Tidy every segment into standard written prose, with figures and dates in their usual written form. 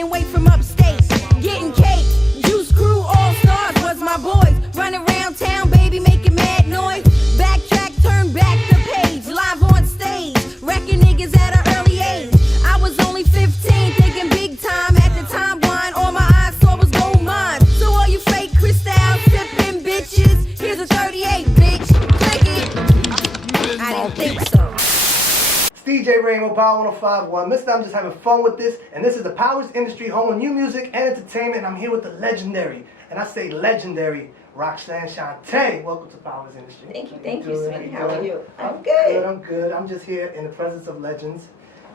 getting weight from upstate. Getting cake, Juice Crew, All Stars was my boys. Running around town, baby, making mad noise. Backtrack, turn back the page. Live on stage, wrecking niggas at an early age. I was only 15, thinking big time. At the time, wine, all my eyes saw was gold mine. So all you fake crystal sipping bitches, here's a 38, bitch. Click it. I didn't think so. It's DJ Rainbow Power 105.1. Mister, I'm just having fun with this, and this is the Powers Industry, home of new music and entertainment. And I'm here with the legendary, and I say legendary, Roxanne Shante. Welcome to Powers Industry. Thank you, sweetie. How are you? I'm good. I'm good. I'm just here in the presence of legends,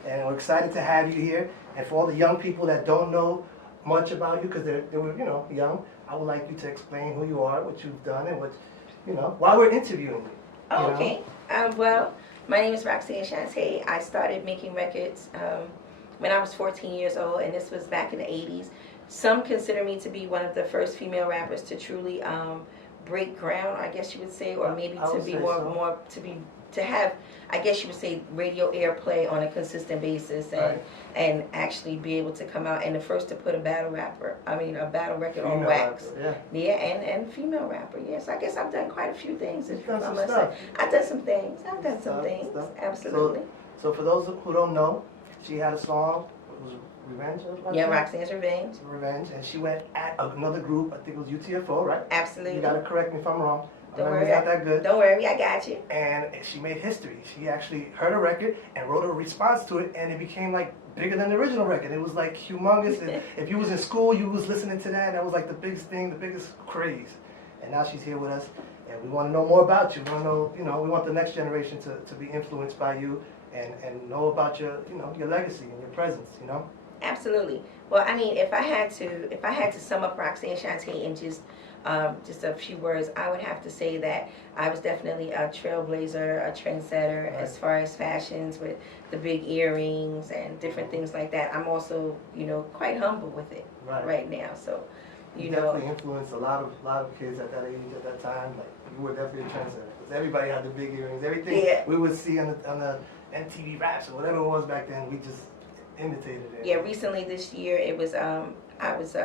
and we're excited to have you here. And for all the young people that don't know much about you, because they were, young, I would like you to explain who you are, what you've done, and why we're interviewing you. Oh, okay. Well, my name is Roxanne Shante. I started making records when I was 14 years old, and this was back in the 80s. Some consider me to be one of the first female rappers to truly break ground, I guess you would say, or maybe to be to have, I guess you would say, radio airplay on a consistent basis, and actually be able to come out, and the first to put a battle record on wax. Yeah, and female rapper. Yes, I guess I've done quite a few things. You've done some stuff. I've done some things. Absolutely. So for those who don't know, she had a song. It was Revenge? Yeah, Roxanne's Revenge. Revenge, and she went at another group, I think it was U.T.F.O, right? Absolutely. You gotta correct me if I'm wrong. Don't worry. Not that good. Don't worry, I got you. And she made history. She actually heard a record and wrote a response to it, and it became like bigger than the original record. It was like humongous. And if you was in school, you was listening to that, and that was like the biggest thing, the biggest craze. And now she's here with us, and we want to know more about you. We want to know, we want the next generation to be influenced by you and know about your, your legacy and your presence, Absolutely. Well, I mean, if I had to sum up Roxanne Shante in just a few words, I would have to say that I was definitely a trailblazer, a trendsetter, as far as fashions with the big earrings and different things like that. I'm also, quite humble with it right now. So, you definitely influenced a lot of kids at that age, at that time. Like, you were definitely a trendsetter because everybody had the big earrings. Everything we would see on the MTV Raps or whatever it was back then, we just imitated it. Yeah, recently this year it was I was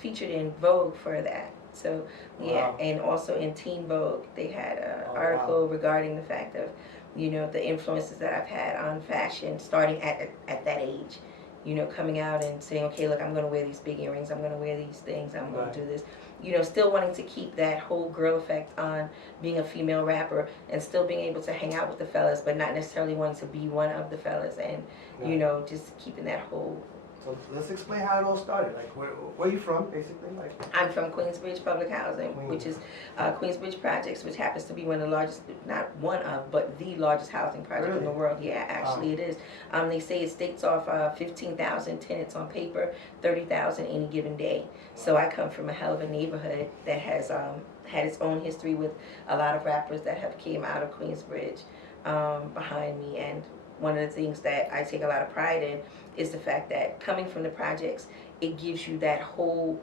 featured in Vogue for that. So and also in Teen Vogue they had an article regarding the fact of the influences that I've had on fashion starting at that age. Coming out and saying, okay, look, I'm going to wear these big earrings, I'm going to wear these things, I'm going to do this. Still wanting to keep that whole girl effect on being a female rapper and still being able to hang out with the fellas, but not necessarily wanting to be one of the fellas, and, just keeping that whole... So let's explain how it all started. Like, where are you from, basically? I'm from Queensbridge Public Housing, which is Queensbridge Projects, which happens to be one of the largest, not one of, but the largest housing project in the world. Yeah, actually it is. They say it states off 15,000 tenants on paper, 30,000 any given day. So I come from a hell of a neighborhood that has had its own history with a lot of rappers that have came out of Queensbridge behind me, and one of the things that I take a lot of pride in is the fact that coming from the projects, it gives you that whole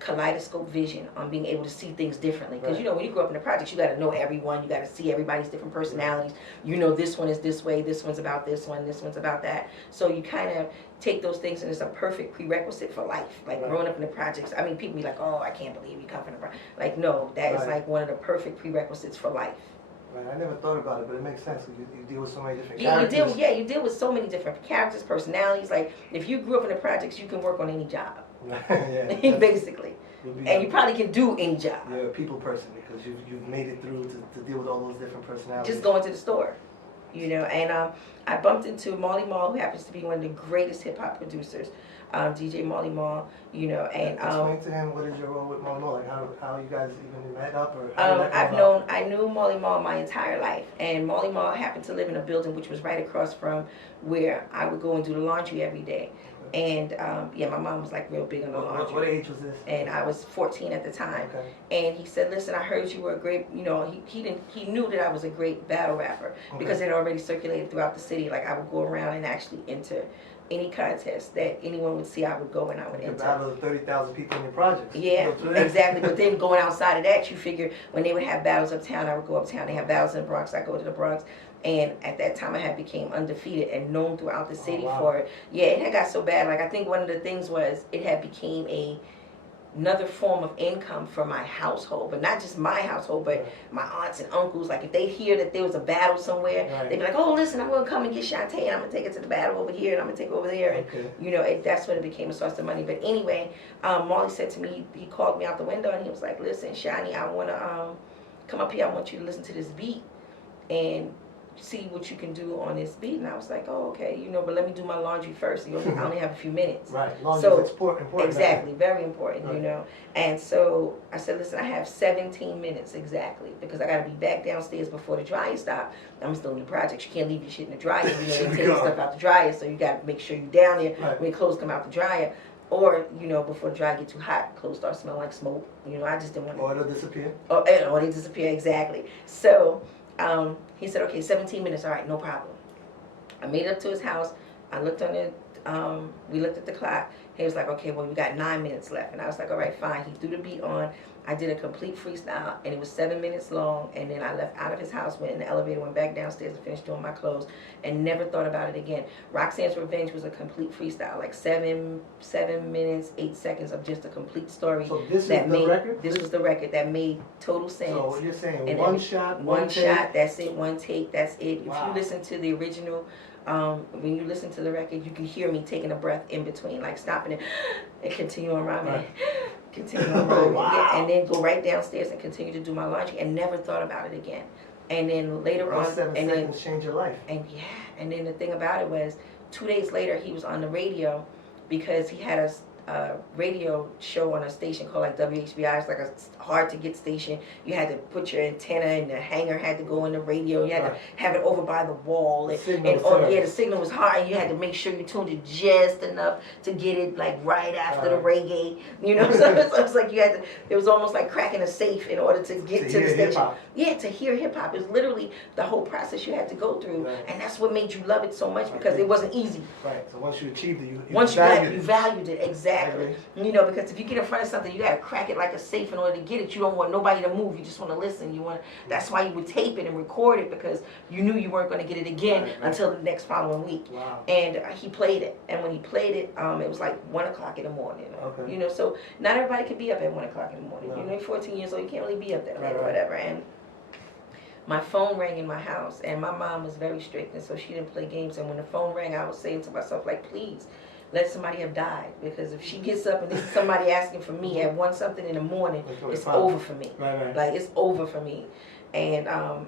kaleidoscope vision on being able to see things differently. Because when you grow up in the projects, you got to know everyone, you got to see everybody's different personalities. This one is this way, this one's about this one, this one's about that. So you kind of take those things, and it's a perfect prerequisite for life. Like growing up in the projects, I mean, people be like, oh, I can't believe you come from the projects. Like, no, that is like one of the perfect prerequisites for life. Right, I never thought about it, but it makes sense. You deal with so many different characters. You deal with so many different characters, personalities. Like, if you grew up in the projects, you can work on any job. Basically. And you probably can do any job. You're a people person because you've made it through to deal with all those different personalities. Just going to the store. And I bumped into Marley Marl, who happens to be one of the greatest hip-hop producers, DJ Marley Marl, and... Explain to him, what is your role with Marley Marl? Like, how you guys even met up? Or I knew Marley Marl my entire life, and Marley Marl happened to live in a building which was right across from where I would go and do the laundry every day. And my mom was like real big on the laundry. What age was this? And I was 14 at the time. Okay. And he said, "Listen, I heard you were a great." He knew that I was a great battle rapper because it had already circulated throughout the city. Like, I would go around and actually enter any contest that anyone would see. I would go and I would enter. Battle of 30,000 people in your project. Yeah, exactly. But then going outside of that, you figure when they would have battles uptown, I would go uptown. They have battles in the Bronx, I go to the Bronx. And at that time, I had became undefeated and known throughout the city wow. for it. Yeah, it had got so bad. Like, I think one of the things was it had became another form of income for my household, but not just my household, but right. my aunts and uncles. Like, if they hear that there was a battle somewhere, right. they'd be like, "Oh, listen, I'm gonna come and get Shante, and I'm gonna take it to the battle over here, and I'm gonna take it over there." And okay. you know, that's when it became a source of money. But anyway, Marley said to me, he called me out the window, and he was like, "Listen, Shani, I wanna come up here. I want you to listen to this beat and see what you can do on this beat." And I was like, "Oh, okay, you know, but let me do my laundry first. I only have a few minutes." Right, laundry is important. Exactly, very important, right. you know. And so I said, "Listen, I have 17 minutes exactly because I got to be back downstairs before the dryer stop. I'm still in the projects. You can't leave your shit in the dryer. You know, they take your stuff out the dryer, so you got to make sure you're down there right. when your clothes come out the dryer." Or, you know, before the dryer get too hot, clothes start smelling like smoke. You know, I just didn't want to. Or it'll disappear. Or they disappear, exactly. So he said, "Okay, 17 minutes, all right, no problem." I made it up to his house. I looked on it. We looked at the clock. He was like, "Okay, well, we got 9 minutes left." And I was like, "All right, fine." He threw the beat on. I did a complete freestyle, and it was 7 minutes long. And then I left out of his house, went in the elevator, went back downstairs, and finished doing my clothes, and never thought about it again. Roxanne's Revenge was a complete freestyle, like 7 minutes, 8 seconds of just a complete story. So this is the record? This was the record that made total sense. So you're saying and one shot, one shot, that's it, one take, that's it. Wow. If you listen to the original, when you listen to the record, you can hear me taking a breath in between, like stopping it and continue on rhyming. Right. Continue on rhyming. Wow. Yeah, and then go right downstairs and continue to do my laundry and never thought about it again. And then later on, 7 and seconds change your life. And and then the thing about it was 2 days later he was on the radio because he had a radio show on a station called like WHBI. It's like a hard to get station. You had to put your antenna and the hanger had to go in the radio. You had right. to have it over by the wall. The the signal was hard, and you had to make sure you tuned it just enough to get it like right after the reggae. You know, so it's like you had to. It was almost like cracking a safe in order to get to the station. Hip-hop. Yeah, to hear hip hop. It was literally the whole process you had to go through, right. and that's what made you love it so much because it wasn't easy. Right. So once you achieved it, you valued it exactly. You know, because if you get in front of something, you gotta crack it like a safe in order to get it. You don't want nobody to move. You just want to listen. That's why you would tape it and record it because you knew you weren't going to get it again until the next following week. Wow. And he played it, and when he played it, it was like 1 o'clock in the morning. Okay. You know, so not everybody could be up at 1 o'clock in the morning. No. You know, you're 14 years old. You can't really be up that late right. or whatever. And my phone rang in my house, and my mom was very strict, and so she didn't play games. And when the phone rang, I was saying to myself, like, please, let somebody have died, because if she gets up and this is somebody asking for me at 1 something in the morning, it's over for me. Right. Like, it's over for me. And I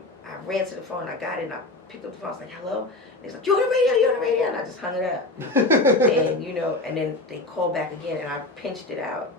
ran to the phone, I got it, and I picked up the phone. I was like, "Hello?" And he's like, "You're on the radio," and I just hung it up. And you know, and then they called back again, and I pinched it out.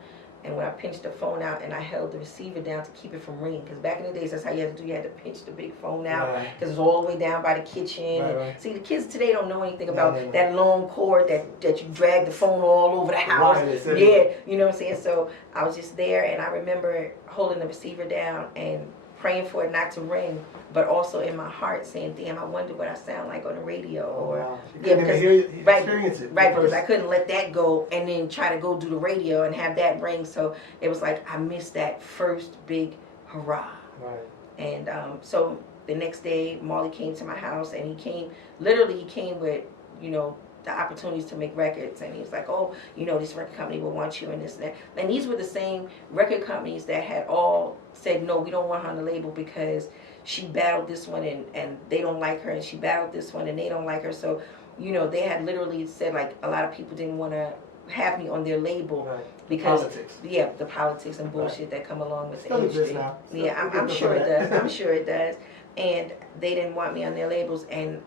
And when I pinched the phone out and I held the receiver down to keep it from ringing, because back in the days, that's how you had to do. You had to pinch the big phone out because it was all the way down by the kitchen. Right. See, the kids today don't know anything about that long cord that you drag the phone all over the house. Yeah, you know what I'm saying? So I was just there, and I remember holding the receiver down and praying for it not to ring, but also in my heart saying, "Damn, I wonder what I sound like on the radio." Or experience it. Right, because I couldn't let that go and then try to go do the radio and have that ring. So it was like I missed that first big hurrah. Right. And so the next day, Marley came to my house, and he came with, you know, the opportunities to make records, and he was like, "Oh, you know, this record company will want you and this and that." And these were the same record companies that had all said, "No, we don't want her on the label because she battled this one and they don't like her, and she battled this one and they don't like her." So, you know, they had literally said, like, a lot of people didn't want to have me on their label because the politics and bullshit that come along with the industry. I'm sure it does. I'm sure it does. And they didn't want me on their labels, and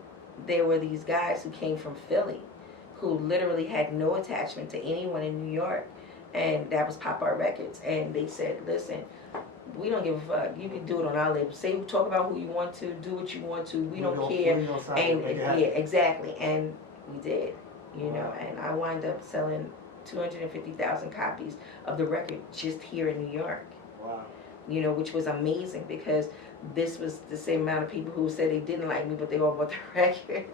there were these guys who came from Philly who literally had no attachment to anyone in New York, and that was Pop Art Records. And they said, "Listen, we don't give a fuck. You can do it on our label. Talk about who you want to, do what you want to. We don't care." Exactly. And we did, you know. And I wound up selling 250,000 copies of the record just here in New York. Wow. You know, which was amazing because this was the same amount of people who said they didn't like me, but they all bought the record.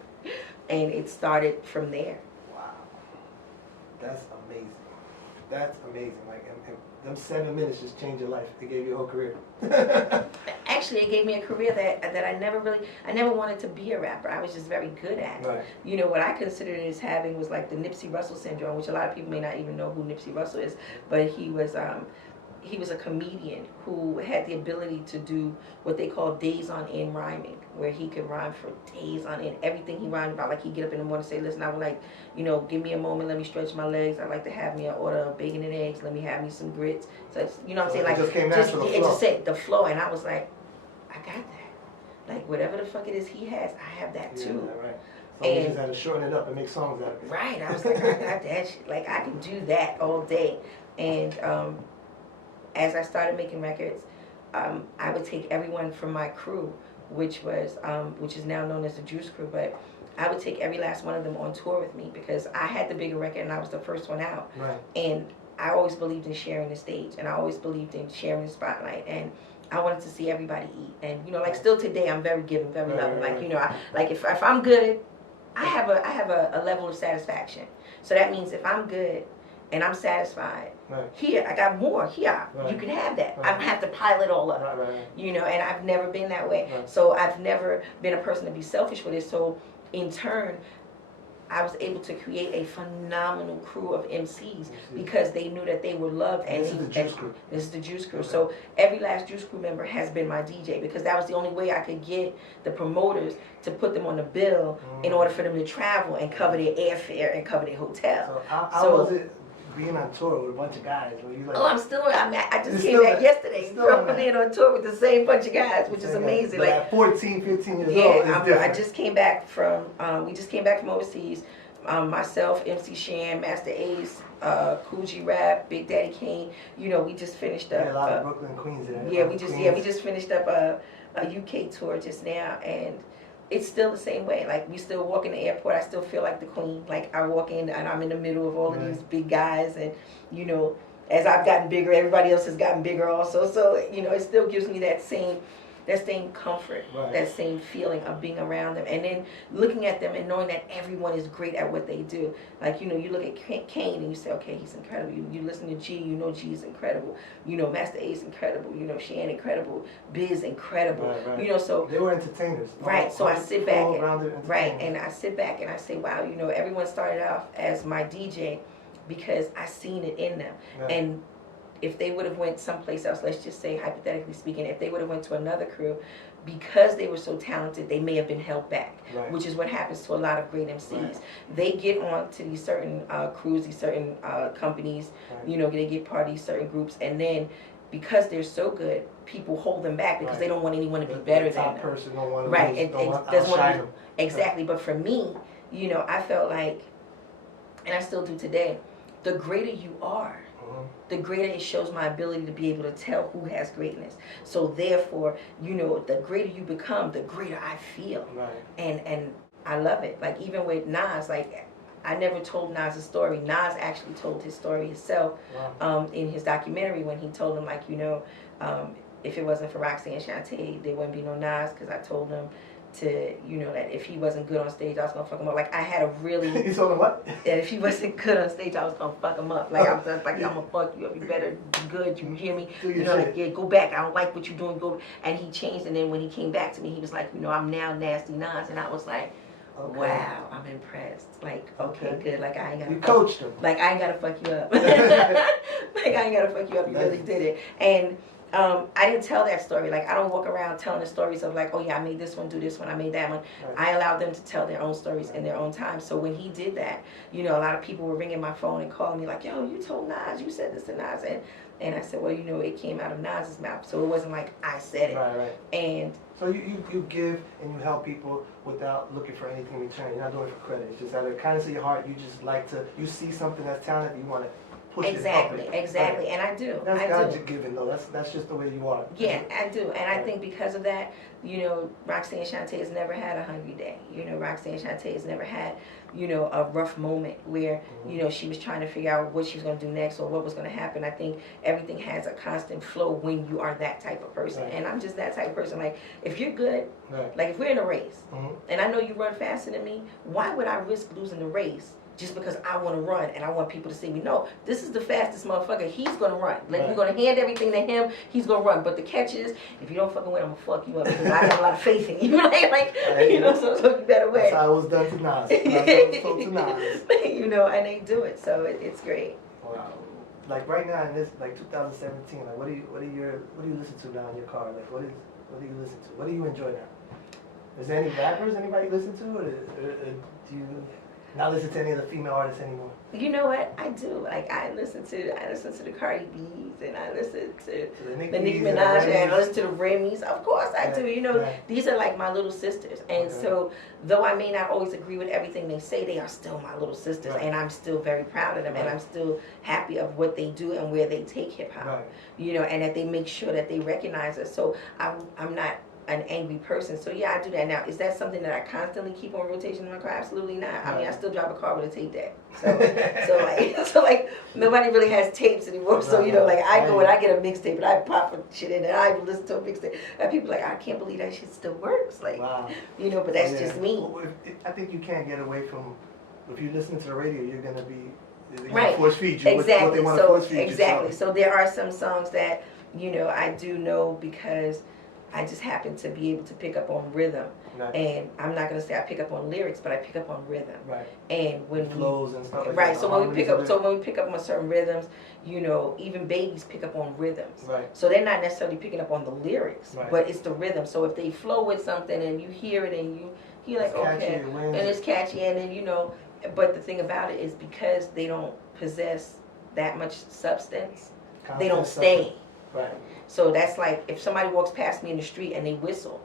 And it started from there. Wow. That's amazing. That's amazing. Like, and them 7 minutes just changed your life. It gave you a whole career. Actually, it gave me a career that I never wanted to be a rapper. I was just very good at. Right. You know, what I considered as having was like the Nipsey Russell syndrome, which a lot of people may not even know who Nipsey Russell is, but he was a comedian who had the ability to do what they call days on end rhyming, where he could rhyme for days on end. Everything he rhymed about, like he'd get up in the morning and say, listen, I would like, you know, give me a moment, let me stretch my legs. I'd like to have me an order of bacon and eggs. Let me have me some grits. So, it's, you know what I'm saying? Like, it just said the flow. And I was like, I got that. Like, whatever the fuck it is he has, I have that too. Yeah, right. So you just had to shorten it up and make songs out of it. Right. I was like, I got that shit. Like, I can do that all day. And, as I started making records, I would take everyone from my crew, which is now known as the Juice Crew, but I would take every last one of them on tour with me because I had the bigger record and I was the first one out. Right. And I always believed in sharing the stage, and I always believed in sharing the spotlight, and I wanted to see everybody eat. And you know, like still today, I'm very giving, very loving. Like, you know, if I'm good, I have a level of satisfaction. So that means if I'm good and I'm satisfied, here I got more. Here you can have that. I don't have to pile it all up. You know, and I've never been that way. So I've never been a person to be selfish with it. So in turn, I was able to create a phenomenal crew of MCs because they knew that they were loved. And this is the Juice Crew. This is the Juice Crew. So every last Juice Crew member has been my DJ because that was the only way I could get the promoters to put them on the bill in order for them to travel and cover their airfare and cover their hotel. So how was it being on tour with a bunch of guys? Were you like, I just came back yesterday from being on tour with the same bunch of guys, which is amazing. Like at 14, 15 years old, Yeah, I just came back from, we just came back from overseas. Myself, MC Shan, Master Ace, Cool G Rap, Big Daddy Kane. You know, we just finished up. Yeah, a lot of Brooklyn, Queens. We just finished up a UK tour just now, and it's still the same way. Like, we still walk in the airport, I still feel like the queen. Like, I walk in and I'm in the middle of all of these big guys, and you know, as I've gotten bigger, everybody else has gotten bigger also. So, you know, it still gives me that same comfort, that same feeling of being around them, and then looking at them and knowing that everyone is great at what they do. Like, you know, you look at Kane and you say, okay, he's incredible. You listen to G, you know G is incredible. You know, Master Ace incredible. You know, Shan incredible. Biz incredible. You know, so they were entertainers. Right. So I sit back and I sit back and I say, wow, you know, everyone started off as my DJ because I seen it in them. And if they would have went someplace else, let's just say, hypothetically speaking, if they would have went to another crew, because they were so talented, they may have been held back, which is what happens to a lot of great MCs. They get on to these certain crews, these certain companies, you know, they get part of these certain groups, and then because they're so good, people hold them back because they don't want anyone to be better than them. Person don't want to doesn't want to be, exactly. But for me, you know, I felt like, and I still do today, the greater you are, the greater it shows my ability to be able to tell who has greatness. So therefore, you know, the greater you become, the greater I feel. And I love it. Like, even with Nas, like, I never told Nas a story. Nas actually told his story himself in his documentary when he told him, like, you know, if it wasn't for Roxanne Shante, there wouldn't be no Nas, because I told him to, you know, that if he wasn't good on stage, I was gonna fuck him up. Like, I had a really you told him what? That if he wasn't good on stage, I was gonna fuck him up. Like, I was just like, I'm gonna fuck you up. You better be good. You hear me? You know, like, yeah, go back. I don't like what you're doing. Go. And he changed. And then when he came back to me, he was like, you know, I'm now Nasty Nas. And I was like, wow, I'm impressed. Like, okay, good. Like, I ain't gotta. You coached him. Like, I ain't gotta fuck you up. Like, I ain't gotta fuck you up. You really did it. And I didn't tell that story. Like, I don't walk around telling the stories of like, oh yeah, I made this one, do this one, I made that one. I allowed them to tell their own stories in their own time. So when he did that, you know, a lot of people were ringing my phone and calling me like, yo, you told Nas, you said this to Nas. And I said, well, you know, it came out of Nas's mouth. So it wasn't like I said it. And so you give and you help people without looking for anything in return. You're not doing it for credit. It's just out of the kindness of your heart. You just like to, you see something that's talented, you want to push it. Exactly. And I do. That's God's given, though. That's just the way you are. Yeah, I do. And I think because of that, you know, Roxanne Shante has never had a hungry day. You know, Roxanne Shante has never had, you know, a rough moment where, you know, she was trying to figure out what she was going to do next or what was going to happen. I think everything has a constant flow when you are that type of person. And I'm just that type of person. Like, if you're good, like if we're in a race, and I know you run faster than me, why would I risk losing the race just because I want to run and I want people to see me. No, this is the fastest motherfucker. He's going to run. Like, you're going to hand everything to him. He's going to run. But the catch is, if you don't fucking win, I'm going to fuck you up because I got a lot of faith in you. So you better win. That's how I was done to Nas. That's how I was told to Nas. And they do it. So it's great. Wow. Like right now in this, like 2017, like what do you listen to now in your car? Like what do you listen to? What do you enjoy now? Is there any rappers anybody listen to, or do you not listen to any of the female artists anymore? You know what? I do. Like I listen to the Cardi B's, and I listen to the Nicki Minaj, and I listen to the Remy's. Of course I do. These are like my little sisters, and so though I may not always agree with everything they say, they are still my little sisters, and I'm still very proud of them, and I'm still happy of what they do and where they take hip hop. And that they make sure that they recognize us. So I'm not an angry person. So yeah, I do that now. Is that something that I constantly keep on rotation in my car? Absolutely not. I mean, I still drive a car with a tape deck. So like nobody really has tapes anymore. So like I go and I get a mixtape and I pop shit in and I listen to a mixtape. And people are like, I can't believe that shit still works. Like, but that's just me. Well, I think you can't get away from, if you listen to the radio, you're gonna be force feed you. Exactly. What they want to force feed you. Exactly. So there are some songs that I do know because I just happen to be able to pick up on rhythm. And I'm not gonna say I pick up on lyrics, but I pick up on rhythm. And when flows and stuff like that. So when we pick up on certain rhythms, even babies pick up on rhythms. So they're not necessarily picking up on the lyrics, but it's the rhythm. So if they flow with something and you hear it and you're like, okay, and it's catchy, and then but the thing about it is because they don't possess that much substance, they don't stay. So that's like if somebody walks past me in the street and they whistle,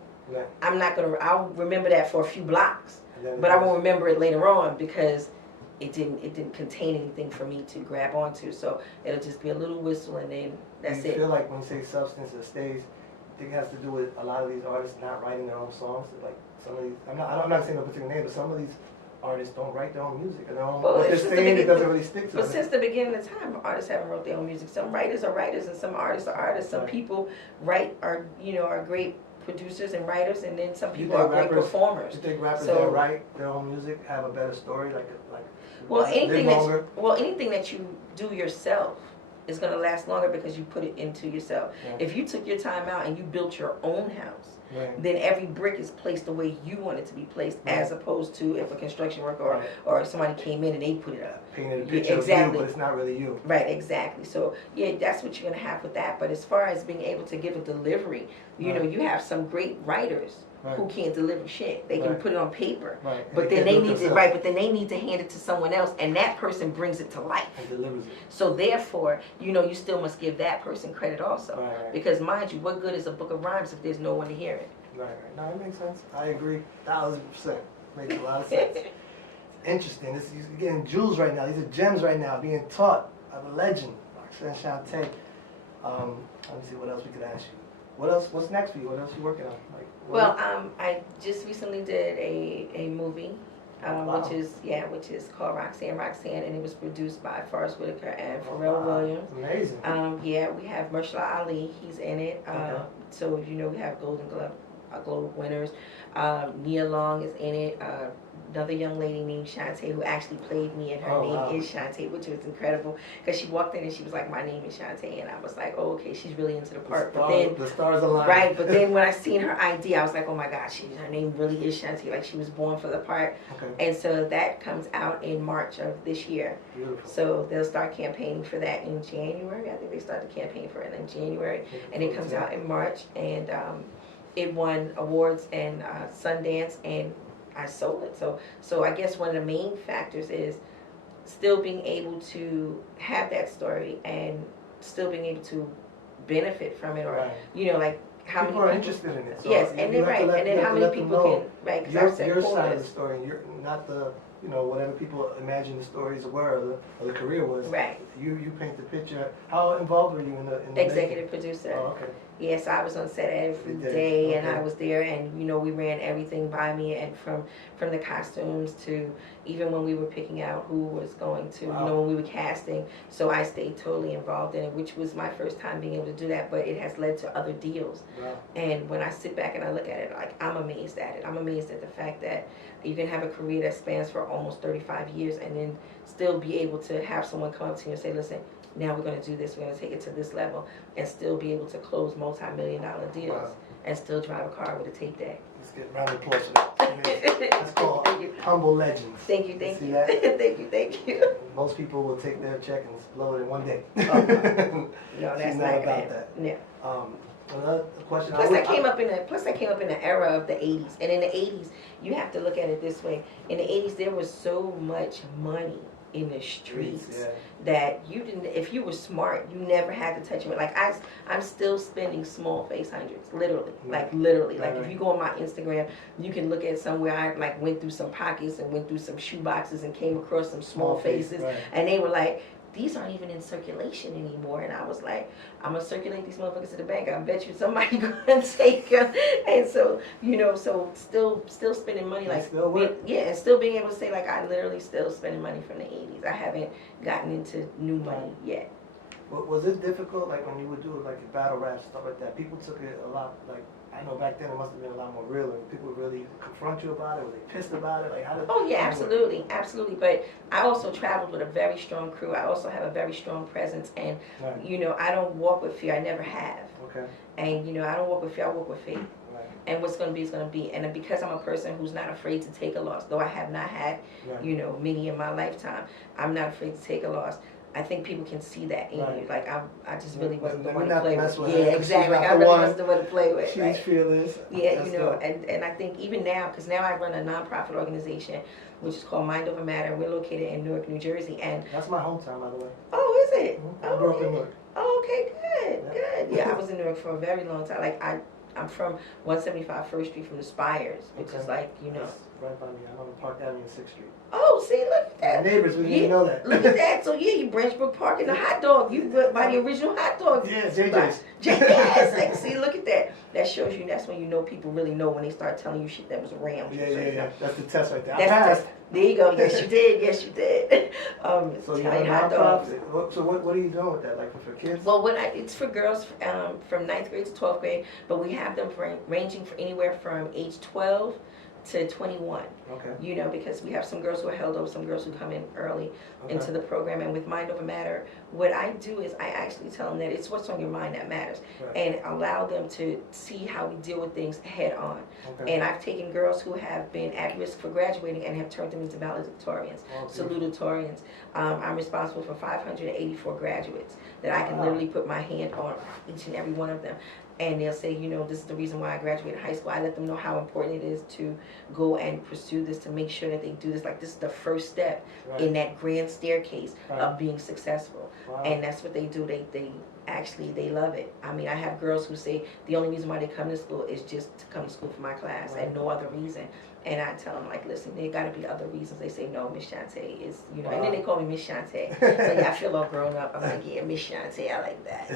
I'll remember that for a few blocks, but I won't remember it later on because it didn't contain anything for me to grab onto. So it'll just be a little whistle and then that's it. Do you feel like when you say substance or stays, I think it has to do with a lot of these artists not writing their own songs? Like some of these, I'm not saying no particular name, but some of these artists don't write their own music, and what they're saying, it doesn't really stick to them. But since the beginning of time, artists haven't wrote their own music. Some writers are writers, and some artists are artists. Some people are great producers and writers, and then some people are great performers. You think rappers that write their own music have a better story, anything that you do yourself is going to last longer because you put it into yourself. If you took your time out and you built your own house, then every brick is placed the way you want it to be placed, as opposed to if a construction worker or somebody came in and they put it up. Painted a picture of you, but it's not really you. Right, exactly. So yeah, that's what you're going to have with that. But as far as being able to give a delivery, you have some great writers who can't deliver shit. They can put it on paper, but then they need to but then they need to hand it to someone else, and that person brings it to life and delivers it. So therefore, you still must give that person credit also, because mind you, what good is a book of rhymes if there's no one to hear it? No, it makes sense. I agree, 1000%. Makes a lot of sense. Interesting. You're getting jewels right now. These are gems right now being taught of a legend, Roxanne Shante. Let me see what else we could ask you. What else? What's next for you? What else are you working on? I just recently did a movie, which is called Roxanne Roxanne, and it was produced by Forrest Whitaker and Pharrell Williams. Amazing. We have Mahershala Ali. He's in it. So we have Golden Globe winners. Nia Long is in it. Another young lady named Shante who actually played me, and her name is Shante, which was incredible because she walked in and she was like, "My name is Shante," and I was like, "Oh, okay, she's really into the part." But then the stars aligned. Right, but then when I seen her ID, I was like, "Oh my gosh, her name really is Shante. Like she was born for the part." And so that comes out in March of this year. Beautiful. So they'll start campaigning for that in January. I think they started campaigning for it in January, and it comes out in March, and it won awards in Sundance, and I sold it. So I guess one of the main factors is still being able to have that story and still being able to benefit from it, or like how people many are interested in it. So yes, and then how many people can your side of the story, and you're not the whatever people imagine the stories were or the career was. Right. You paint the picture. How involved were you in the executive producer? Oh, okay. Yes, I was on set every day, and I was there, and we ran everything by me, and from the costumes to even when we were picking out who was going to, when we were casting. So I stayed totally involved in it, which was my first time being able to do that, but it has led to other deals. Wow. And when I sit back and I look at it, like I'm amazed at it. I'm amazed at the fact that you can have a career that spans for almost 35 years, and then still be able to have someone come up to you and say, listen, now we're going to do this, we're going to take it to this level, and still be able to close multi-million-dollar deals, Wow. and still drive a car with a tape deck. Let's get a round of applause for that. That's called humble legends. Thank you, thank See you. that? Thank you. Most people will take their check and blow it in one day. No, that's She's not not about gonna- that. No. Another question. Plus, I came up in the era of the 80s, and in the 80s, you have to look at it this way. In the 80s, there was so much money in the streets Yeah. that you didn't. If you were smart, you never had to touch it. Like I'm still spending small face hundreds, literally. Like literally. Like if you go on my Instagram, you can look at somewhere I like went through some pockets and went through some shoe boxes and came across some small faces, right. and they were like, these aren't even in circulation anymore. And I was like, I'm gonna circulate these motherfuckers to the bank. I bet you somebody gonna take them. And so, so still spending money, like still work. and still being able to say like I literally still spending money from the 80s. I haven't gotten into new money yet. Was it difficult, like when you would do like your battle raps, stuff like that? People took it a lot, like I know back then it must have been a lot more real, and people would really confront you about it. Were they pissed about it? Like how did? Oh yeah, absolutely. But I also traveled with a very strong crew. I also have a very strong presence, and Right. I don't walk with fear. I never have. Okay. And I don't walk with fear. I walk with faith. Right. And what's going to be is going to be. And because I'm a person who's not afraid to take a loss, though I have not had, Right. many in my lifetime, I'm not afraid to take a loss. I think people can see that in you. Like I just really wasn't the one to play with. Yeah, exactly. Like, I really wasn't the one to play with. She's right? fearless. Yeah, That's dope. and I think even now, because now I run a nonprofit organization, which is called Mind Over Matter. We're located in Newark, New Jersey, and That's my hometown, by the way. oh, is it? I grew up in Newark. Oh, okay, good. Yeah, I was in Newark for a very long time. Like I'm from 175 First Street from the Spires, which is like That's right by me. I'm on Park Avenue and 6th Street. Oh, see, look at that. My neighbors, we didn't even know that. Look at that. So yeah, you Branchbrook Park and the hot dog. You buy the original hot dog. Yeah, JJ's. Yes, like, see, look at that. That shows you. That's when you know people really know when they start telling you shit that was around. Yeah. That's the test right there. That's I passed. the test. There you go. Yes, you did. Yes, you did. So you have Italian hot dogs. nonprofit. So what are you doing with that? Like for kids? Well, it's for girls from 9th grade to 12th grade, but we have them ranging for anywhere from age 12 to 21. Okay. Because we have some girls who are held over, some girls who come in early into the program. And with Mind Over Matter, what I do is I actually tell them that it's what's on your mind that matters, and allow them to see how we deal with things head on. Okay. And I've taken girls who have been at risk for graduating and have turned them into valedictorians, salutatorians. I'm responsible for 584 graduates that I can literally put my hand on each and every one of them. And they'll say, this is the reason why I graduated high school. I let them know how important it is to go and pursue this, to make sure that they do this. Like, this is the first step in that grand staircase of being successful. Wow. And that's what they do. They love it. I mean, I have girls who say the only reason why they come to school is just to come to school for my class and no other reason. And I tell them, like, listen, there got to be other reasons. They say, no, Miss Shante is, and then they call me Miss Shante. So yeah, I feel all grown up. I'm like, yeah, Miss Shante, I like that.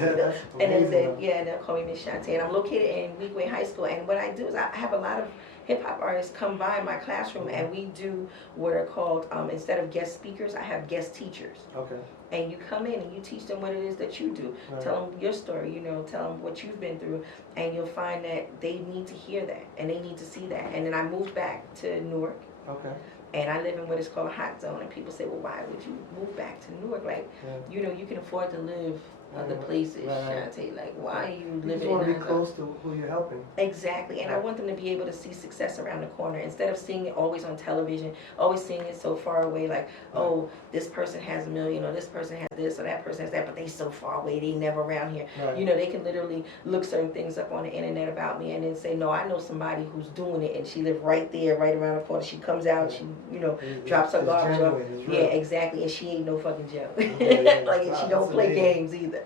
And then they'll call me Miss Shante. And I'm located in Weequahic High School. And what I do is I have a lot of hip hop artists come by my classroom, and we do what are called, instead of guest speakers, I have guest teachers. Okay. And you come in and you teach them what it is that you do. Tell them your story, tell them what you've been through, and you'll find that they need to hear that and they need to see that. And then I moved back to Newark. Okay. And I live in what is called a hot zone, and people say, well, why would you move back to Newark? Like, you can afford to live other places, Shante. Like, why are you living in You want to be close to who you're helping. Exactly. And I want them to be able to see success around the corner instead of seeing it always on television, always seeing it so far away, like, oh, this person has $1 million, or this person has this, or that person has that, but they so far away, they never around here. They can literally look certain things up on the internet about me and then say, no, I know somebody who's doing it, and she lives right there, right around the corner. She comes out, she, drops her garbage off. Yeah, exactly. And she ain't no fucking joke. Like, and she don't play games either.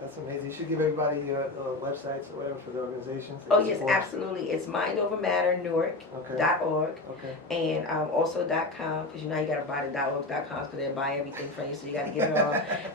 That's amazing. You should give everybody your websites or whatever for the organizations. Oh, yes, absolutely. It's mindovermatternewark.org. Okay. And also .com, because you got to buy the .org.com because they'll buy everything from you, so you got to give it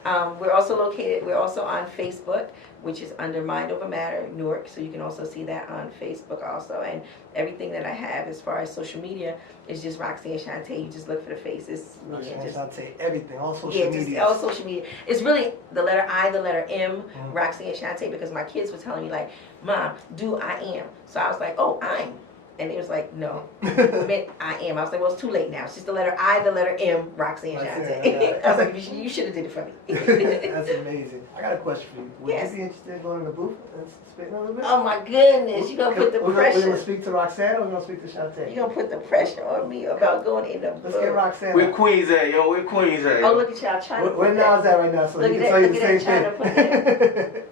all. We're also on Facebook, which is under Mind Over Matter Newark, so you can also see that on Facebook also. And everything that I have as far as social media is just Roxanne Shante. You just look for the face. It's me. Roxanne Shante, everything, all social media. All social media. It's really the letter I, the letter M, Roxanne Shante, because my kids were telling me, like, Mom, do I am. So I was like, oh, I'm. And it was like, no. It meant I am. I was like, well, it's too late now. It's just the letter I, the letter M, Roxanne Shante. I was like, you should have did it for me. That's amazing. I got a question for you. Would you be interested in going in the booth and spitting a little bit? Oh my goodness. You're going to put the pressure. We're going to speak to Roxanne or we're going to speak to Shante? You're going to put the pressure on me about going in the booth. Let's get Roxanne. Where Queens at, yo? Where Queens at? Oh, look at y'all trying to put Where Nas at right now, so he can tell you the same thing.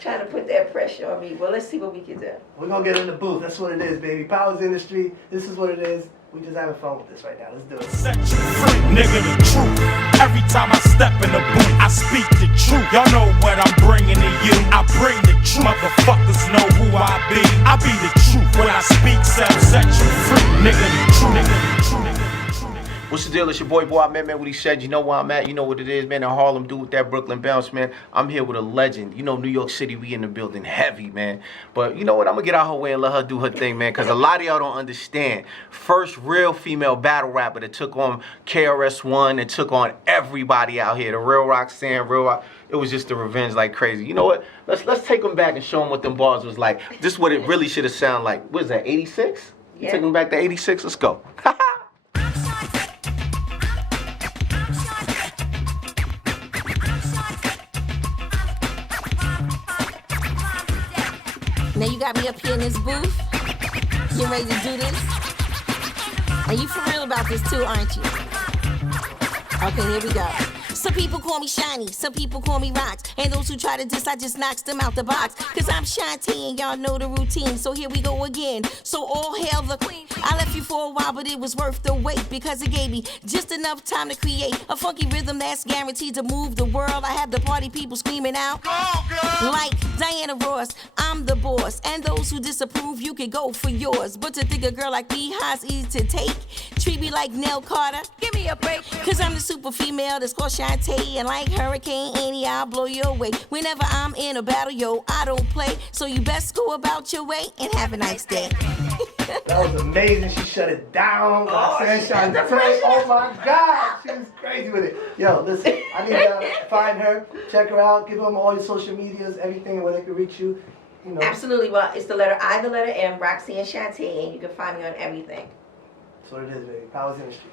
Trying to put that pressure on me. Well, let's see what we can do. We're going to get in the booth. That's what it is, baby. Powers Industry. This is what it is. We just having fun with this right now. Let's do it. Set you free, nigga, the truth. Every time I step in the booth, I speak the truth. Y'all know what I'm bringing to you. I bring the truth. Motherfuckers know who I be. I be the truth. When I speak, set you free, nigga, the truth. Nigga, the truth. What's the deal? It's your boy man, what he said. You know where I'm at. You know what it is, man. In Harlem, dude, with that Brooklyn bounce, man. I'm here with a legend. You know, New York City, we in the building heavy, man. But you know what? I'm going to get out her way and let her do her thing, man, because a lot of y'all don't understand. First real female battle rapper that took on KRS-One and took on everybody out here. The real Roxanne, it was just a revenge like crazy. You know what? Let's take them back and show them what them bars was like. This is what it really should have sounded like. What is that, 86? Yeah. Take them back to 86? Let's go. Now you got me up here in this booth. You ready to do this? And you for real about this too, aren't you? Okay, here we go. Some people call me Shiny, some people call me Rox. And those who try to diss, I just knocks them out the box. Cause I'm Shante and y'all know the routine. So here we go again. So all hail the queen. I left you for a while, but it was worth the wait. Because it gave me just enough time to create a funky rhythm that's guaranteed to move the world. I have the party people screaming out. Like Diana Ross, I'm the boss. And those who disapprove, you can go for yours. But to think a girl like me, how's easy to take? Treat me like Nell Carter. Give me a break. Cause I'm the super female that's called Shante. And like Hurricane Annie, I'll blow you away. Whenever I'm in a battle, yo, I don't play. So you best go about your way and have a nice day. That was amazing. She shut it down. Roxanne Shante. Oh my God. She was crazy with it. Yo, listen, I need to find her, check her out, give them all your social medias, everything, where they can reach you. You know. Absolutely. Well, it's the letter I, the letter M, Roxanne Shante, and you can find me on everything. That's what it is, baby. Powers Industry.